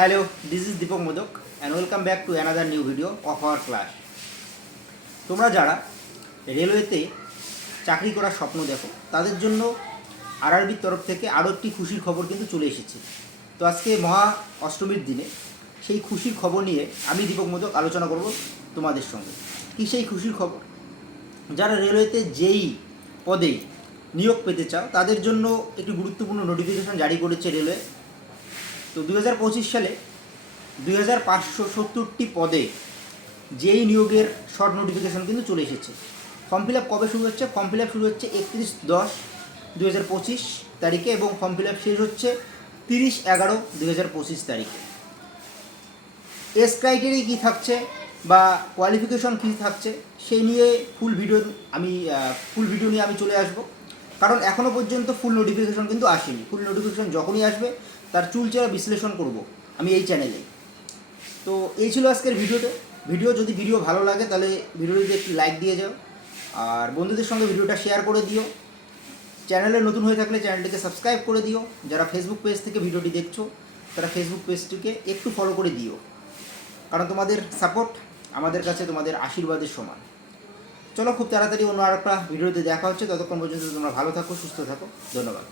Hello, this is Deepak Modak and welcome back to another new video of our class. তোমরা যারা রেলওয়েতে চাকরি করার স্বপ্ন দেখো তাদের জন্য আরআরবির তরফ থেকে আরও একটি খুশির খবর কিন্তু চলে এসেছে। তো আজকে মহা অষ্টমীর দিনে সেই খুশির খবর নিয়ে আমি দীপক মোদক আলোচনা করব তোমাদের সঙ্গে। কি সেই খুশির খবর? যারা রেলওয়েতে যেই পদে নিয়োগ পেতে চাও তাদের জন্য একটি গুরুত্বপূর্ণ নোটিফিকেশন জারি করেছে রেলওয়ে। তো 2025 সালে 2570টি পদে যেই নিয়োগের শর্ট নোটিফিকেশান কিন্তু চলে এসেছে। ফর্ম ফিল আপ কবে শুরু হচ্ছে? ফর্ম ফিল আপ শুরু হচ্ছে 31/10/2025 তারিখে এবং ফর্ম ফিল আপ শেষ হচ্ছে 30/11/2025 তারিখে। এজ ক্রাইটেরিয়া কী থাকছে বা কোয়ালিফিকেশন কী থাকছে সেই নিয়ে ফুল ভিডিও নিয়ে আমি চলে আসব, কারণ এখনও পর্যন্ত ফুল নোটিফিকেশন কিন্তু আসেনি। ফুল নোটিফিকেশন যখনই আসবে তার চুলচেরা বিশ্লেষণ করব আমি এই চ্যানেলে। তো এই ছিল আজকের যদি ভিডিও ভালো লাগে তাহলে ভিডিওটিতে একটি লাইক দিয়ে যাও আর বন্ধুদের সঙ্গে ভিডিওটা শেয়ার করে দিও। চ্যানেলে নতুন হয়ে থাকলে চ্যানেলটিকে সাবস্ক্রাইব করে দিও। যারা ফেসবুক পেজ থেকে ভিডিওটি দেখছো তারা ফেসবুক পেজটিকে একটু ফলো করে দিও, কারণ তোমাদের সাপোর্ট আমাদের কাছে তোমাদের আশীর্বাদের সমান। চলো খুব তাড়াতাড়ি অন্য আরেকটা ভিডিওতে দেখা হচ্ছে। ততক্ষণ পর্যন্ত তোমরা ভালো থাকো, সুস্থ থাকো। ধন্যবাদ।